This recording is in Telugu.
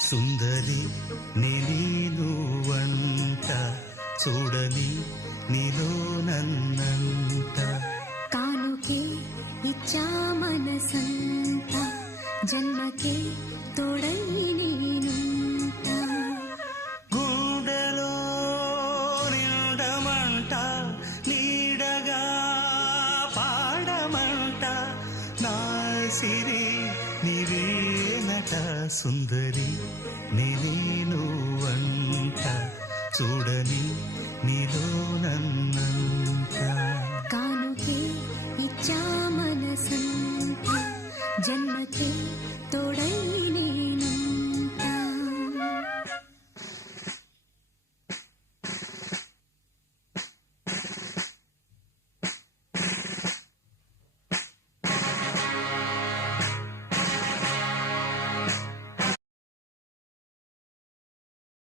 సుందరి నేను వంట చూడని నీలో నన్నంట కానుకే ఇచ్చా మనసంత జన్మకే తోడై నేనుంట గుండెలో నిండమంట నీడగా పాడమంట నా సిరి నీవేనట సుందరి నేను వంట చూడని నీలో నన్నంట